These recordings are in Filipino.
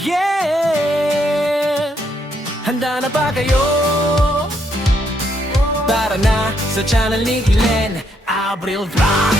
Yeah! Handa na ba kayo? Tara na sa channel ni Glenn Abril Vlog.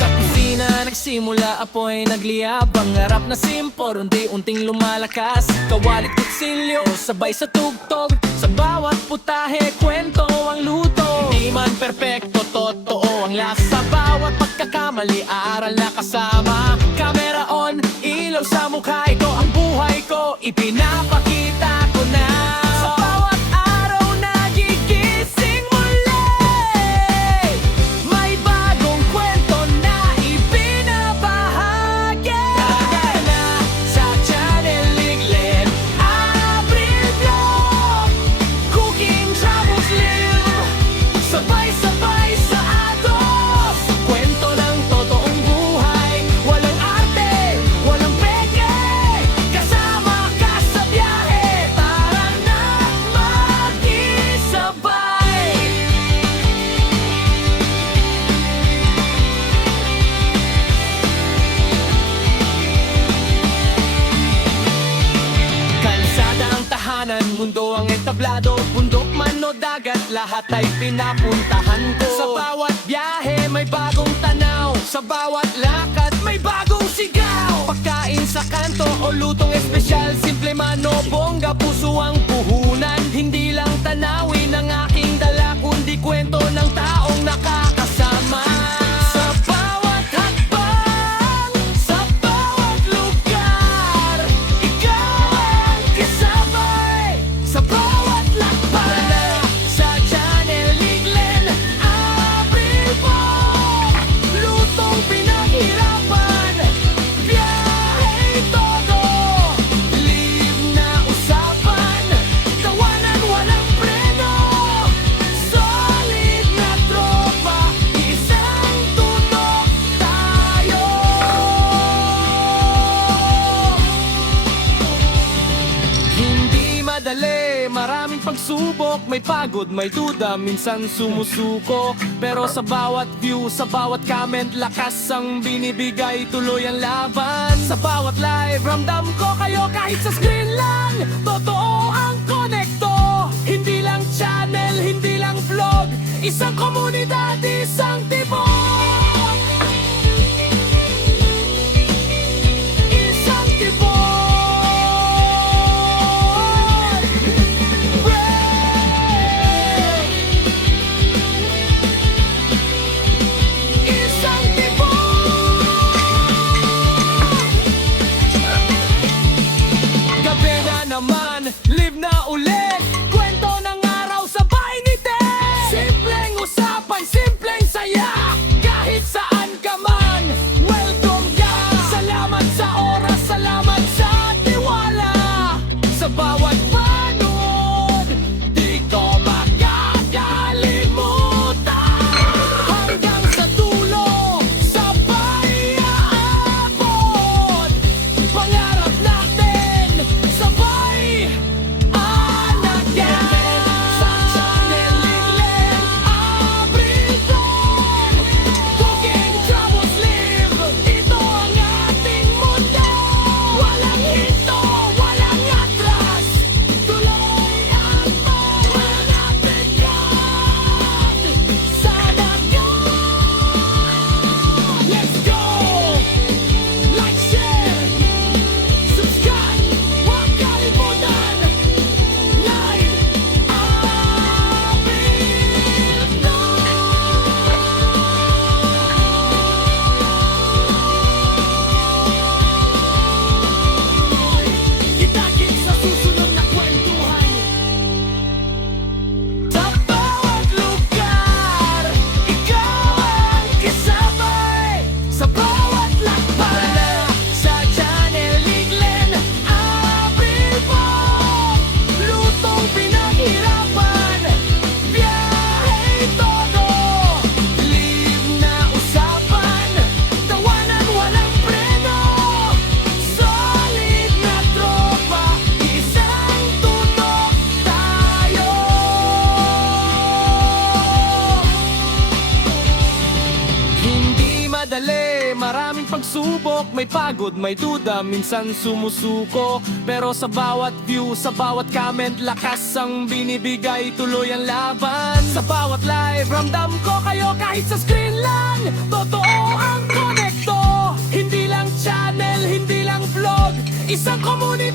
Sa kusina nagsimula apoy nagliyab. Ang harap na simpor unti-unting lumalakas. Kawalit kutsilyo sabay sa tugtog. Sa bawat putahe kwento ang luto. Di man perpekto, totoo ang lasa. Bawat pagkakamali, aral na kasama. Camera on, ilaw sa mukha. Ito ang buhay ko, ipinapakita ko na. Sa bawat araw nagigising muli. May bagong kwento na ibinabahagi. Tara na sa channel ni Glenn Abril Vlog. Cooking, travels, live. Sabay-sabay sa agos. Kwento ng totoong buhay. Walang arte, walang peke. Kasama ka sa biyahe. Tara na makisabay. Kalsada ang tahanan, mundo ang entablado. Bundok man o dagat, lahat ay pinapuntahan ko. Sa bawat biyahe may bagong tanaw. Sa bawat lakad may bagong sigaw. Pagkain sa kanto o lutong espesyal. Simple man o bongga, puso ang puhunan. Hindi lang tanawin ang aking dala, kundi kwento ng taong nakakasama. Sa bawat hakbang, sa bawat lugar, ikaw ang kasabay. Sa bawat lakbay, sa channel ni Glenn Abril Vlog. Lutong pinaghirapan, biyahe todo. Live na usapan, tawanan walang preno. Solid na tropa, isang tutok tayo. Hindi madali, maraming pagsubok. May pagod, may duda, minsan sumusuko. Pero sa bawat view, sa bawat comment, lakas ang binibigay, tuloy ang laban. Sa bawat live, ramdam ko kayo kahit sa screen lang. Totoo ang konekto. Hindi lang channel, hindi lang vlog. Isang komunidad, isang tibok. Isang tibok. Isang tibok. Gabi na naman, live na ulit. Kwento ng araw sabay ngiti. Simpleng usapan, simple May pagod, may duda, minsan sumusuko. Pero sa bawat view, sa bawat comment, lakas ang binibigay, tuloy ang laban. Sa bawat live, ramdam ko kayo kahit sa screen lang. Totoo ang konekto, hindi lang channel, hindi lang vlog, isang komunidad.